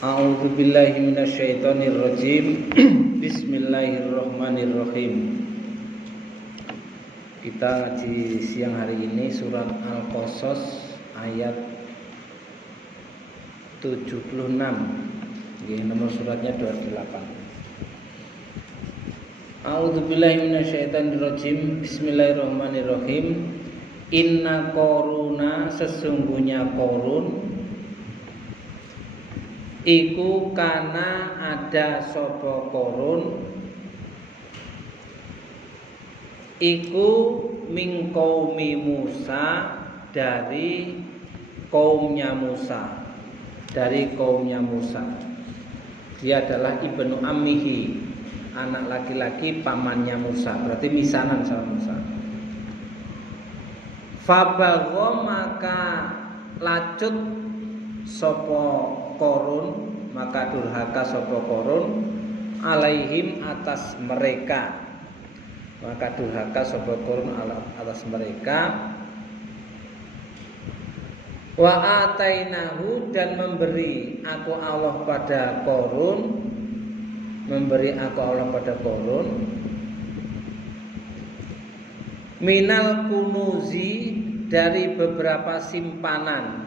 A'udzu billahi minasyaitonir rajim. Bismillahirrahmanirrahim. Kita ngaji siang hari ini surat Al-Qasas ayat 76. Nggih, nomor suratnya 28. A'udzu billahi minasyaitonir rajim. Bismillahirrahmanirrahim. Inna Qaruna, sesungguhnya Qarun iku kana ada sapa Qarun iku min qaumi Musa, dari kaumnya Musa, dia adalah ibnu ammihi, anak laki-laki pamannya Musa, berarti misanan sama Musa. Fabagha, maka lacut sapa Qarun, maka durhaka sapa Qarun alaihim, atas mereka, maka durhaka sapa Qarun atas mereka. Wa atainahu, dan memberi aku Allah pada Qarun, minal kunuzi, dari beberapa simpanan,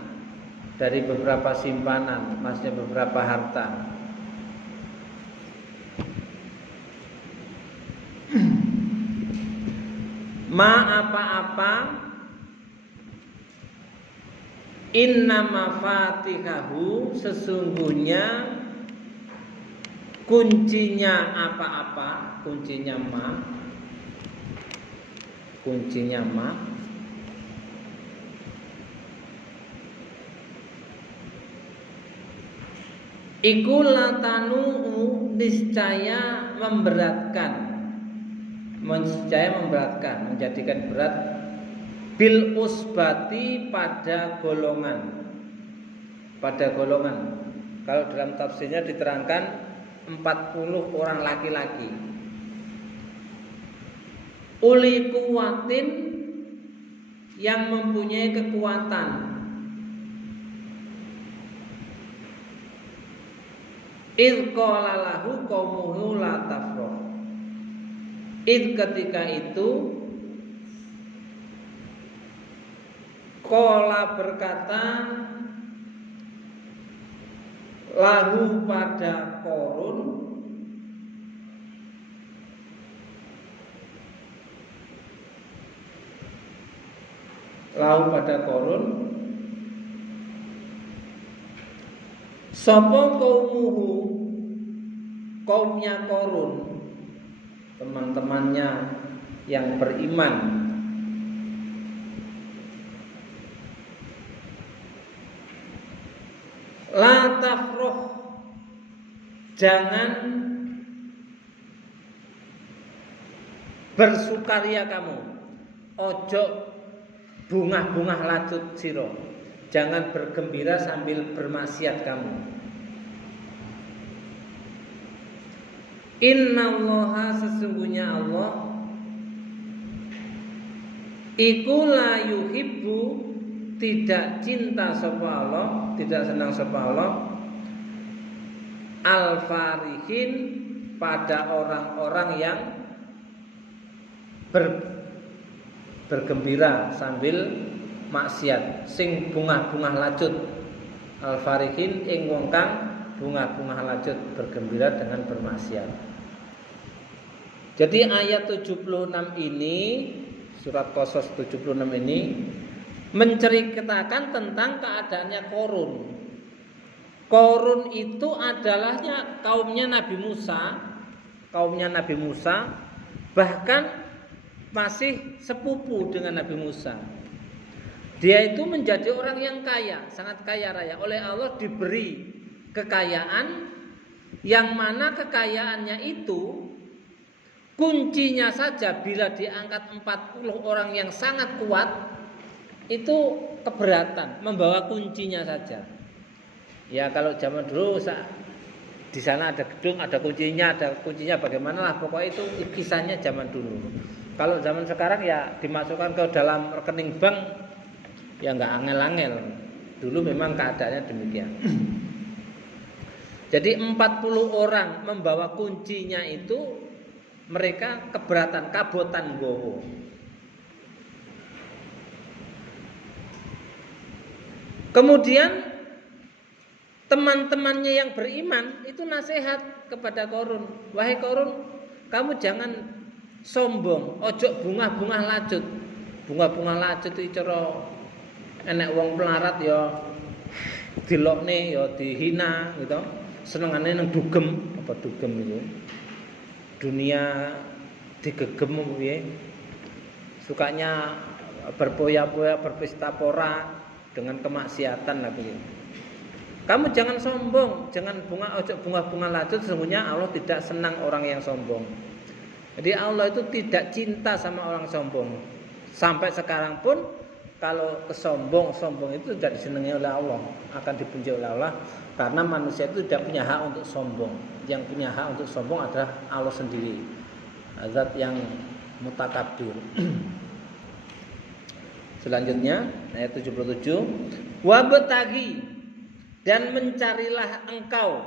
maksudnya beberapa harta. Ma apa-apa, inna mafatihahu, sesungguhnya kuncinya apa-apa, kuncinya ma iku latanu, niscaya memberatkan, menjadikan berat, bil usbati, pada golongan. Kalau dalam tafsirnya diterangkan 40 orang laki-laki. Uli kuwatin, yang mempunyai kekuatan. Idh qala lahu qaumuhu la tafrah. Idh, ketika itu, qala, berkata, lahu, pada Qarun, sapa qaumuhu, kaumnya Qarun, teman-temannya yang beriman, la tafroh, jangan bersukaria kamu, ojo bungah-bungah lacut siro, jangan bergembira sambil bermaksiat kamu. Innallaha, sesungguhnya Allah, iku la yuhibbu, tidak cinta sapa Allah, tidak senang sapa Allah, al-farihin, pada orang-orang yang bergembira sambil maksiat, sing bungah-bungah lacut. Al-farihin, ing wong kang bungah-bungah lacut, bergembira dengan bermaksiat. Jadi ayat 76 ini, surat Qasas 76 ini menceritakan tentang keadaannya Qarun. Qarun itu adalahnya kaumnya Nabi Musa, bahkan masih sepupu dengan Nabi Musa. Dia itu menjadi orang yang kaya, sangat kaya raya. Oleh Allah diberi kekayaan, yang mana kekayaannya itu kuncinya saja bila diangkat 40 orang yang sangat kuat, itu keberatan membawa kuncinya saja. Ya kalau zaman dulu di sana ada gedung, ada kuncinya bagaimana lah, pokoknya itu kisahnya zaman dulu. Kalau zaman sekarang ya dimasukkan ke dalam rekening bank, ya nggak angel-angel. Dulu memang keadaannya demikian. Jadi 40 orang membawa kuncinya itu mereka keberatan, kabotan gowo. Kemudian teman-temannya yang beriman itu nasihat kepada Korun. Wahai Korun, kamu jangan sombong, ojo bunga-bunga lacut. Bunga-bunga lacut itu cara enek wong pelarat ya dilokne ya dihina gitu. Senengane nang dugem, apa dugem itu? Dunia digegem piye? Sukanya berpoya-poya, berpesta pora dengan kemaksiatan lah begitu. Kamu jangan sombong, jangan ojo bunga-bunga lacut, sesungguhnya Allah tidak senang orang yang sombong. Jadi Allah itu tidak cinta sama orang sombong. Sampai sekarang pun kalau sombong itu tidak disenangi oleh Allah, akan dibenci oleh Allah karena manusia itu tidak punya hak untuk sombong. Yang punya hak untuk sombong adalah Allah sendiri. Zat yang mutakabbir. Selanjutnya ayat 77, wabtaghi, dan mencarilah engkau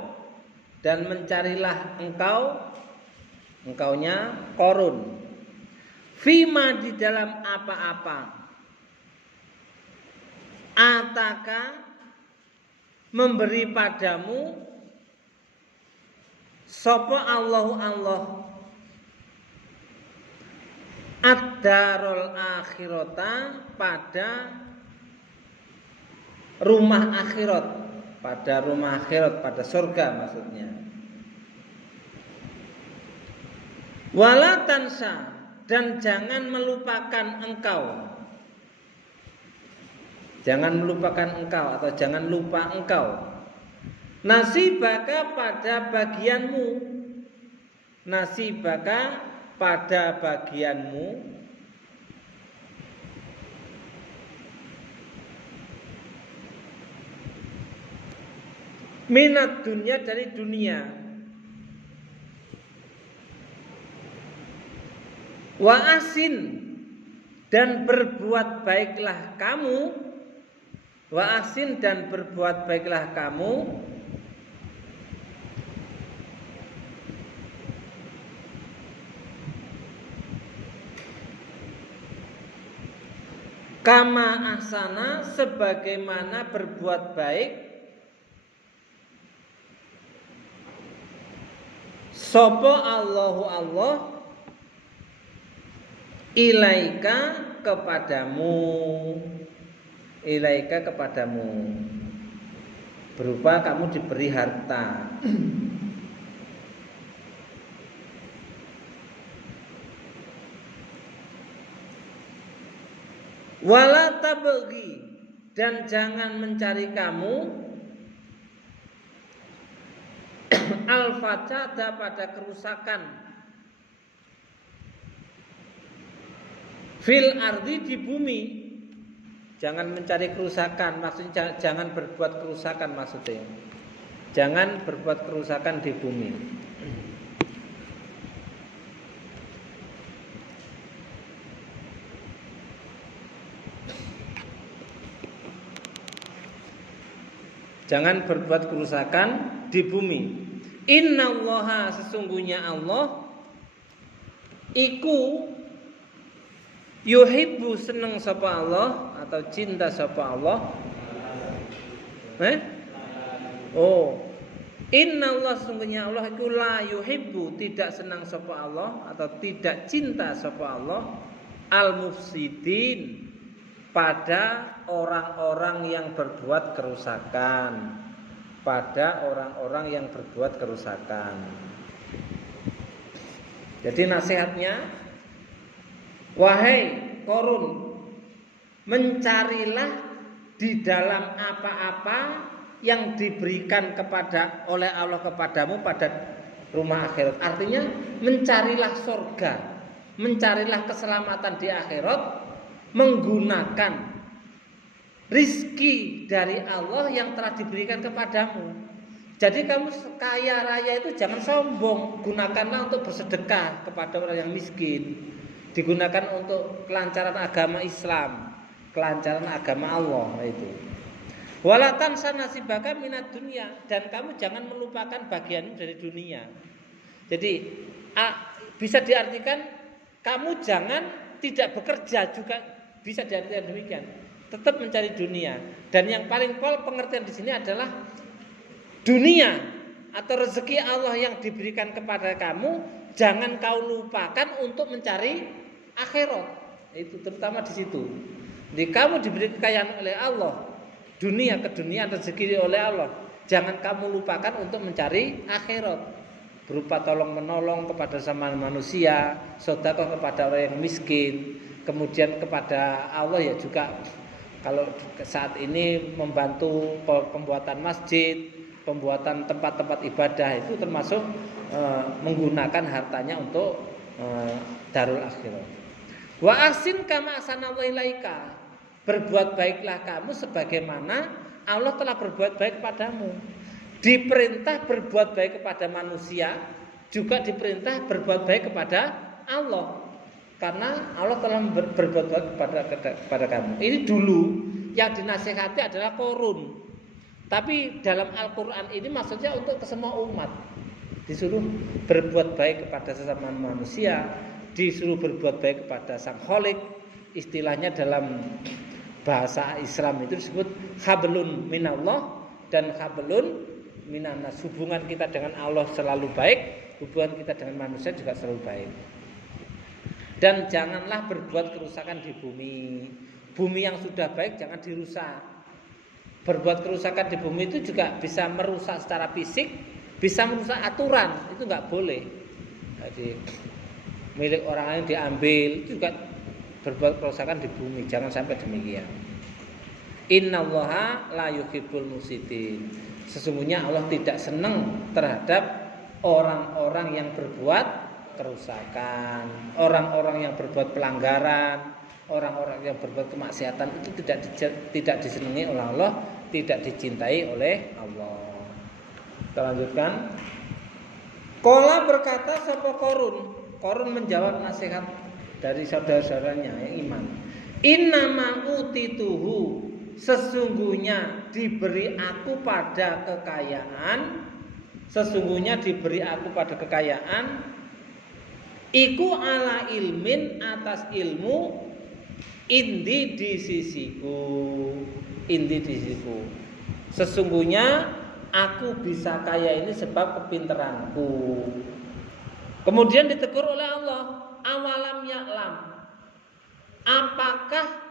engkaunya Korun, fima, di dalam apa-apa, ataka, memberi padamu, sapa Allahu Allah, ad-darul akhirata, pada rumah akhirat, pada surga maksudnya. Wala tansa, dan jangan melupakan engkau. Jangan melupakan engkau atau jangan lupa engkau. Nasibaka, pada bagianmu. Nasibaka, pada bagianmu. Minat dunia, dari dunia. Wa asin, dan berbuat baiklah kamu. Wa asin, dan berbuat baiklah kamu. Kama ahsana, sebagaimana berbuat baik sopo Allahu Allah ilaika, kepadamu, berupa kamu diberi harta. Wala tabghi, dan jangan mencari kamu al-fasada, pada kerusakan, fil ardi, di bumi. Jangan mencari kerusakan, maksudnya jangan berbuat kerusakan maksudnya. Jangan berbuat kerusakan di bumi. Jangan berbuat kerusakan di bumi. Innallaha, sesungguhnya Allah iku yuhibbu, seneng sapa Allah atau cinta sapa Allah. Innallaha, sesungguhnya Allah iku la yuhibbu, tidak senang sapa Allah atau tidak cinta sapa Allah al-mufsidin, pada orang-orang yang berbuat kerusakan, Jadi nasihatnya, wahai Korun, mencarilah di dalam apa-apa yang diberikan oleh Allah kepadamu pada rumah akhirat. Artinya mencarilah surga, mencarilah keselamatan di akhirat, menggunakan rizki dari Allah yang telah diberikan kepadamu. Jadi kamu kaya raya itu jangan sombong, gunakanlah untuk bersedekah kepada orang yang miskin, digunakan untuk kelancaran agama Islam, kelancaran agama Allah itu. Wala tansa nasibaka minad dunya, dan kamu jangan melupakan bagianmu dari dunia. Jadi bisa diartikan kamu jangan tidak bekerja juga, bisa diartikan demikian. Tetap mencari dunia. Dan yang paling pengertian di sini adalah dunia atau rezeki Allah yang diberikan kepada kamu, jangan kau lupakan untuk mencari akhirat. Itu terutama di situ. Jadi kamu diberi kekayaan oleh Allah, dunia keduniaan rezeki oleh Allah. Jangan kamu lupakan untuk mencari akhirat. Berupa tolong menolong kepada sama manusia, sedekah kepada orang yang miskin, kemudian kepada Allah ya juga. Kalau saat ini membantu pembuatan masjid, pembuatan tempat-tempat ibadah, itu termasuk menggunakan hartanya untuk darul akhirat. Wa ahsin kama ahsanallahu ilaika. Berbuat baiklah kamu sebagaimana Allah telah berbuat baik kepadamu. Diperintah berbuat baik kepada manusia, juga diperintah berbuat baik kepada Allah. Karena Allah telah berbuat baik kepada kamu. Ini dulu yang dinasihati adalah Qarun. Tapi dalam Al-Quran ini maksudnya untuk ke semua umat. Disuruh berbuat baik kepada sesama manusia, disuruh berbuat baik kepada Sang Khalik. Istilahnya dalam bahasa Islam itu disebut hablun minallah dan hablun minanas. Hubungan kita dengan Allah selalu baik, hubungan kita dengan manusia juga selalu baik. Dan janganlah berbuat kerusakan di bumi. Bumi yang sudah baik jangan dirusak. Berbuat kerusakan di bumi itu juga bisa merusak secara fisik, bisa merusak aturan, itu nggak boleh. Jadi milik orang lain diambil, itu juga berbuat kerusakan di bumi, jangan sampai demikian. Innallaha la yuhibbul mufsidin. Sesungguhnya Allah tidak senang terhadap orang-orang yang berbuat kerusakan, orang-orang yang berbuat pelanggaran, orang-orang yang berbuat kemaksiatan, itu tidak disenangi oleh Allah, tidak dicintai oleh Allah. Kita lanjutkan. Qala berkata sapa Qarun menjawab nasihat dari saudara-saudaranya yang iman. Innama utituhu, sesungguhnya diberi aku pada kekayaan, sesungguhnya diberi aku pada kekayaan, iku ala ilmin, atas ilmu, indi di sisiku, indi di sisiku. Sesungguhnya aku bisa kaya ini sebab kepinteranku. Kemudian ditegur oleh Allah, awalam ya'lam, apakah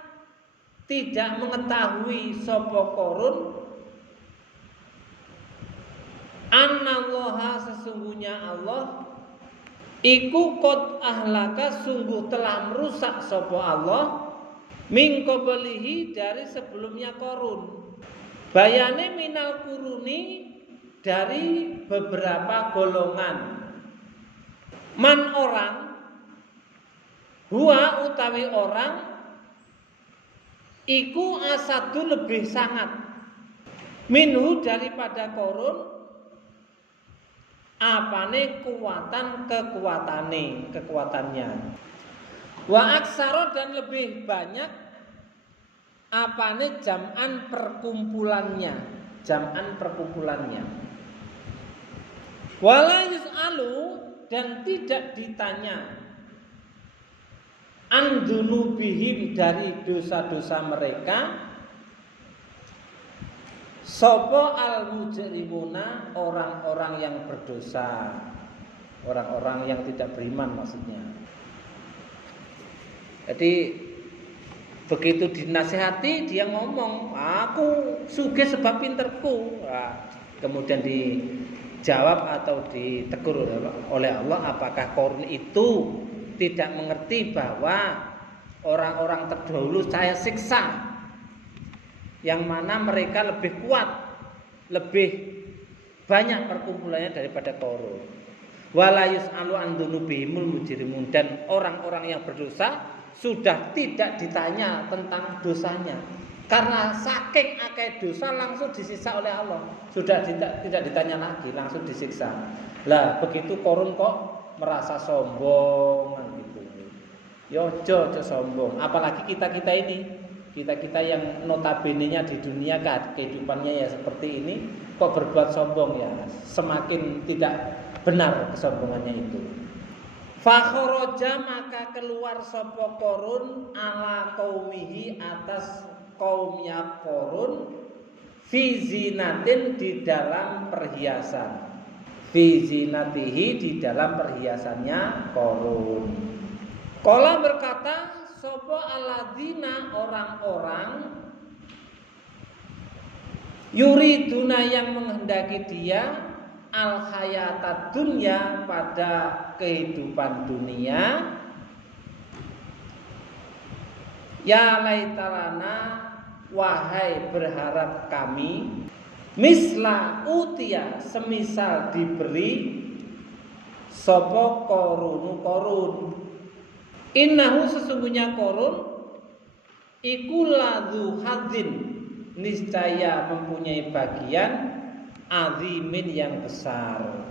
tidak mengetahui sapa Qarun annallaha, sesungguhnya Allah iku qad ahlaka, sungguh telah merusak sapa Allah min qablihi, dari sebelumnya Qarun. Bayane minal kuruni, dari beberapa golongan. Man orang, huwa utawi orang, iku asadu lebih sangat, minhu daripada Qarun, apane kekuatannya, wa aksaro, dan lebih banyak, apane jam'an perkumpulannya, wala yus'alu, dan tidak ditanya, andunubihim, dari dosa-dosa mereka, sopo al-mujrimuna, orang-orang yang berdosa, orang-orang yang tidak beriman maksudnya. Jadi begitu dinasihati dia ngomong, aku sugih sebab pinterku. Kemudian dijawab atau ditegur oleh Allah, apakah Qarun itu tidak mengerti bahwa orang-orang terdahulu saya siksa, yang mana mereka lebih kuat, lebih banyak perkumpulannya daripada Qarun. Wala yus'alu an dzunubihimul mujrimun, dan orang-orang yang berdosa sudah tidak ditanya tentang dosanya, karena saking akeh dosa langsung disiksa oleh Allah, sudah tidak ditanya lagi, langsung disiksa. Lah begitu Qarun kok merasa sombong gitu. Yo ojo sombong, apalagi kita ini Kita-kita yang notabene-nya di dunia kehidupannya ya seperti ini, kok berbuat sombong ya, semakin tidak benar kesombongannya itu. Fakhoroja maka keluar sapa Korun ala qaumihi atas kaumnya Korun fi zinatin di dalam perhiasan. Fi zinatihi di dalam perhiasannya Korun. Qala berkata sapa alladzina orang-orang yuriduna yang menghendaki dia al hayatad dunya pada kehidupan dunia, ya laitalana wahai berharap kami misla utia semisal diberi sapa Korun. Innahu sesungguhnya Korun iku ladzu hadzin niscaya mempunyai bagian azimin yang besar.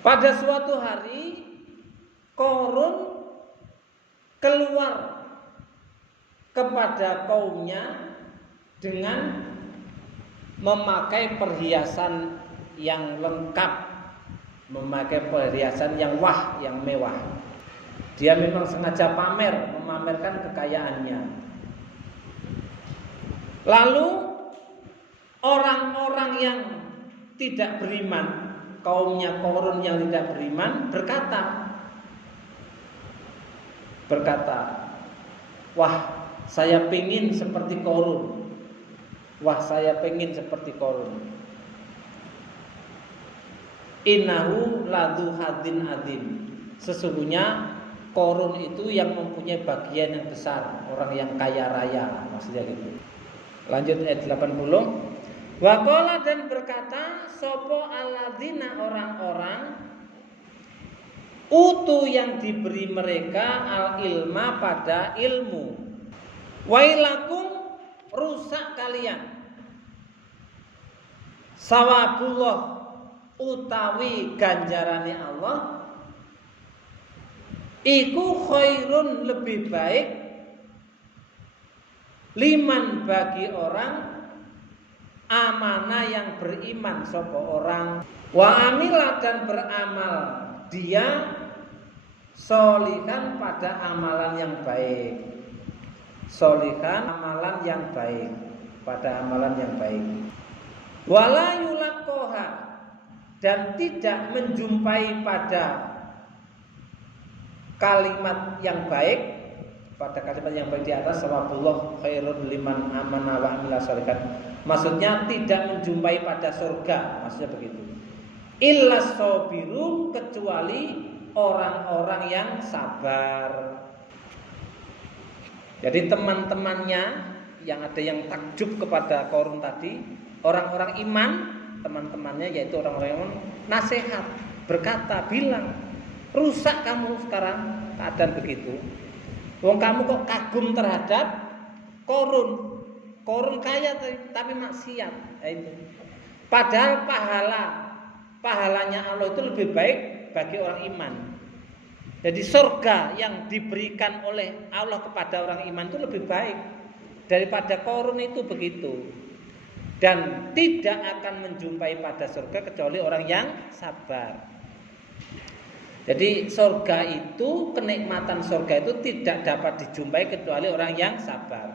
Pada suatu hari Korun keluar kepada kaumnya dengan memakai perhiasan yang lengkap, memakai perhiasan yang yang mewah. Dia memang sengaja memamerkan kekayaannya. Lalu orang-orang yang tidak beriman, kaumnya Korun yang tidak beriman berkata, wah saya pengen seperti Korun. Wah saya pengen seperti Korun. Innahu ladzu hadzin adzim. Sesungguhnya Korun itu yang mempunyai bagian yang besar, orang yang kaya raya, maksudnya gitu. Lanjut ayat 80. Waqala dan berkata sopo alladzina orang-orang utu yang diberi mereka al ilma pada ilmu. Wailakum rusak kalian. Sawabullah utawi ganjarane Allah iku khairun lebih baik liman bagi orang amana yang beriman sapa orang wa amila dan beramal dia solihan pada amalan yang baik. Solihan amalan yang baik, pada amalan yang baik. Wala yulaqoha dan tidak menjumpai pada kalimat yang baik, pada kalimat yang baik di atas sawabullah khairun liman amana wa amila sholihan. Maksudnya tidak menjumpai pada surga, maksudnya begitu. Illa sabirun kecuali orang-orang yang sabar. Jadi teman-temannya yang ada yang takjub kepada Korun tadi, orang-orang iman, teman-temannya yaitu orang-orang yang nasihat, berkata, bilang, rusak kamu sekarang keadaan begitu. Wong kamu kok kagum terhadap Korun. Korun kaya tapi maksiat. Padahal pahalanya Allah itu lebih baik bagi orang iman. Jadi surga yang diberikan oleh Allah kepada orang iman itu lebih baik daripada Korun itu begitu. Dan tidak akan menjumpai pada surga kecuali orang yang sabar. Jadi surga itu, kenikmatan surga itu tidak dapat dijumpai kecuali orang yang sabar.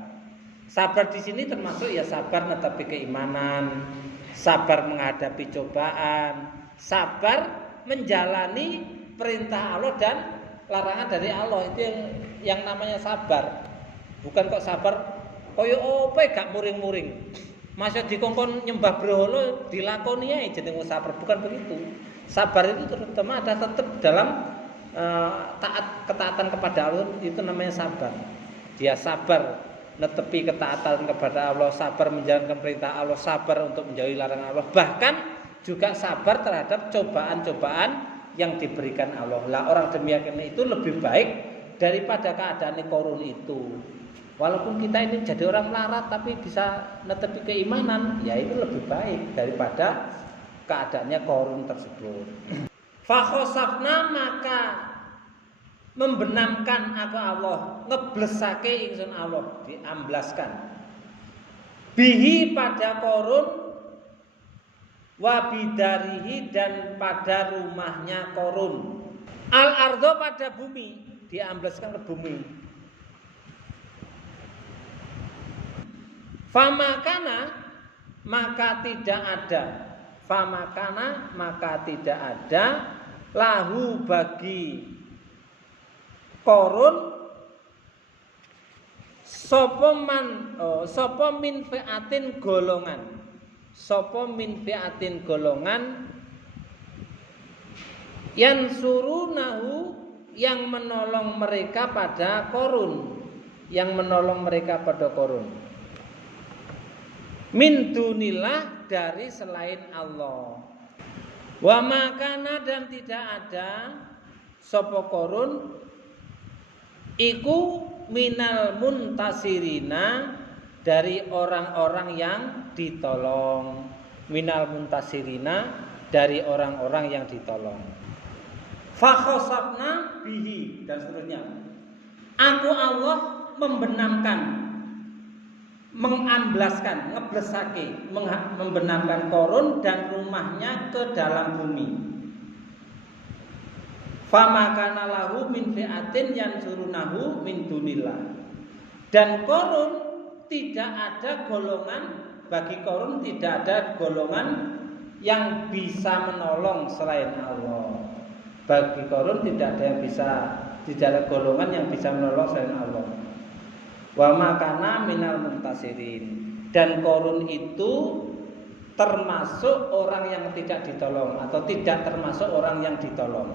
Sabar di sini termasuk ya sabar menghadapi keimanan, sabar menghadapi cobaan, sabar menjalani perintah Allah dan larangan dari Allah. Itu yang namanya sabar. Bukan kok sabar koyo opo gak muring-muring. Masa dikongkon nyembah berhala dilakoni ae jenenge sabar, bukan begitu. Sabar itu terutama ada tetap dalam ketaatan kepada Allah, itu namanya sabar. Dia sabar netepi ketaatan kepada Allah, sabar menjalankan perintah Allah, sabar untuk menjauhi larangan Allah, bahkan juga sabar terhadap cobaan-cobaan yang diberikan Allah. Lah orang demikian itu lebih baik daripada keadaan Korun itu. Walaupun kita ini jadi orang melarat tapi bisa netepi keimanan, ya itu lebih baik daripada keadaannya Korun tersebut. Fakhosafna maka membenamkan apa Allah ngeblesake ingsun Allah, diamblaskan. Bihi pada Korun, wabidarihi dan pada rumahnya Korun. Al ardo pada bumi, diamblaskan ke bumi. Famakana maka tidak ada. Famakana maka tidak ada lahu bagi Korun sapa min fi'atin golongan. Sapa min fi'atin golongan yang surunahu yang menolong mereka pada Korun. Yang menolong mereka pada Korun. Min dunillah dari selain Allah. Wa makana dan tidak ada sapa Korun iku minal muntasirina dari orang-orang yang ditolong. Minal muntasirina dari orang-orang yang ditolong. Fakhosafna bihi dan seterusnya. Aku Allah membenamkan, mengamblaskan, ngeblesake, membenamkan Korun dan rumahnya ke dalam bumi. Famakana lahu min fi'atin yansurunahu min dunillah. Dan Korun tidak ada golongan, bagi Korun tidak ada golongan yang bisa menolong selain Allah. Bagi Korun tidak ada golongan yang bisa menolong selain Allah. Wa makana minal muntasirin. Dan Korun itu termasuk orang yang tidak ditolong atau tidak termasuk orang yang ditolong.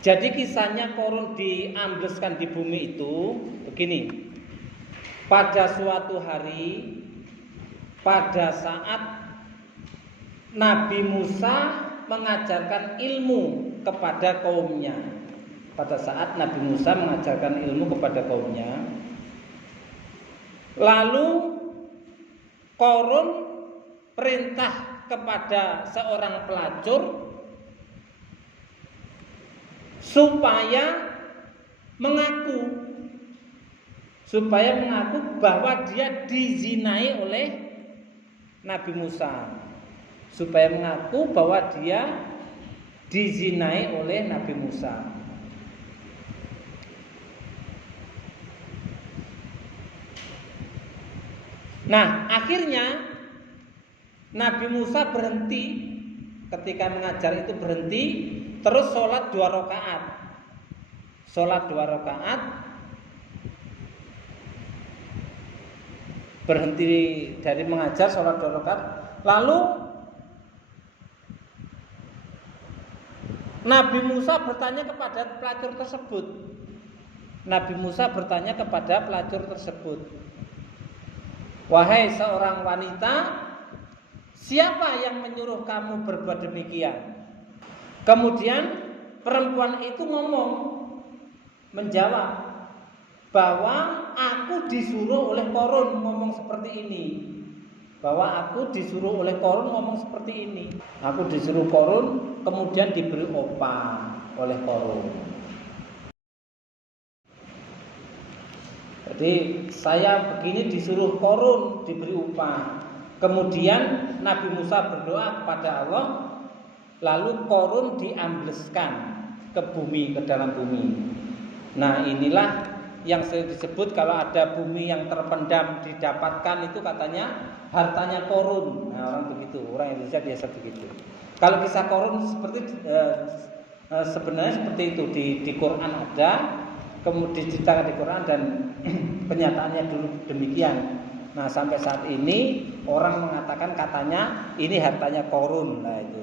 Jadi kisahnya Korun diambleskan di bumi itu begini. Pada suatu hari, pada saat Nabi Musa mengajarkan ilmu kepada kaumnya. Pada saat Nabi Musa mengajarkan ilmu kepada kaumnya, lalu Korun perintah kepada seorang pelacur supaya mengaku bahwa dia dizinai oleh Nabi Musa. Supaya mengaku bahwa dia dizinai oleh Nabi Musa. Nah, akhirnya Nabi Musa berhenti. Ketika mengajar itu berhenti, terus sholat 2 rakaat. Sholat 2 rakaat, berhenti dari mengajar, sholat 2 rakaat. Lalu Nabi Musa bertanya kepada pelacur tersebut. Nabi Musa bertanya kepada pelacur tersebut, wahai seorang wanita, siapa yang menyuruh kamu berbuat demikian? Kemudian perempuan itu menjawab bahwa aku disuruh oleh Korun ngomong seperti ini. Bahwa aku disuruh oleh Korun ngomong seperti ini. Aku disuruh Korun, kemudian diberi upah oleh Korun. Jadi saya begini disuruh Korun, diberi upah. Kemudian Nabi Musa berdoa kepada Allah, lalu Korun diambleskan ke bumi, ke dalam bumi. Nah, inilah yang sering disebut kalau ada bumi yang terpendam didapatkan itu katanya hartanya Korun. Nah, orang begitu, orang Indonesia biasa begitu. Kalau kisah Korun sebenarnya seperti itu di Quran ada, kemudian diceritakan di Quran dan kenyataannya dulu demikian. Nah, sampai saat ini orang mengatakan katanya ini hartanya Korun. Nah, itu.